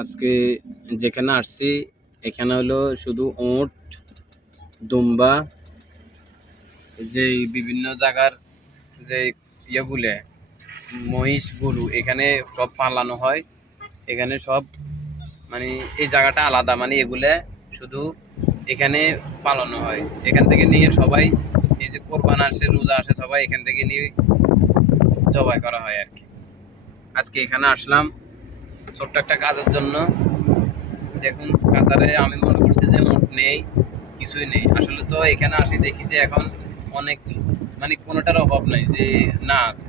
আজকে যেখানে আসছি এখানে হলো শুধু উট, দুম্বা, যে বিভিন্ন জায়গার যে ইয়েগুলো মহিষ, গরু এখানে সব পালানো হয়। এখানে সব মানে এই জায়গাটা আলাদা, মানে এগুলা শুধু এখানে পালানো হয়। এখান থেকে নিয়ে সবাই এই যে কোরবান আসে, রোজা আসে, সবাই এখান থেকে নিয়ে জবাই করা হয় আর কি। আজকে এখানে আসলাম ছোট্ট একটা কাজের জন্য। দেখুন কাতারে আমি মনে করছি যে উট নেই, কিছুই নেই। আসলে তো এখানে আসি দেখি যে এখন অনেক, মানে কোনোটার অভাব নাই যে না আছে।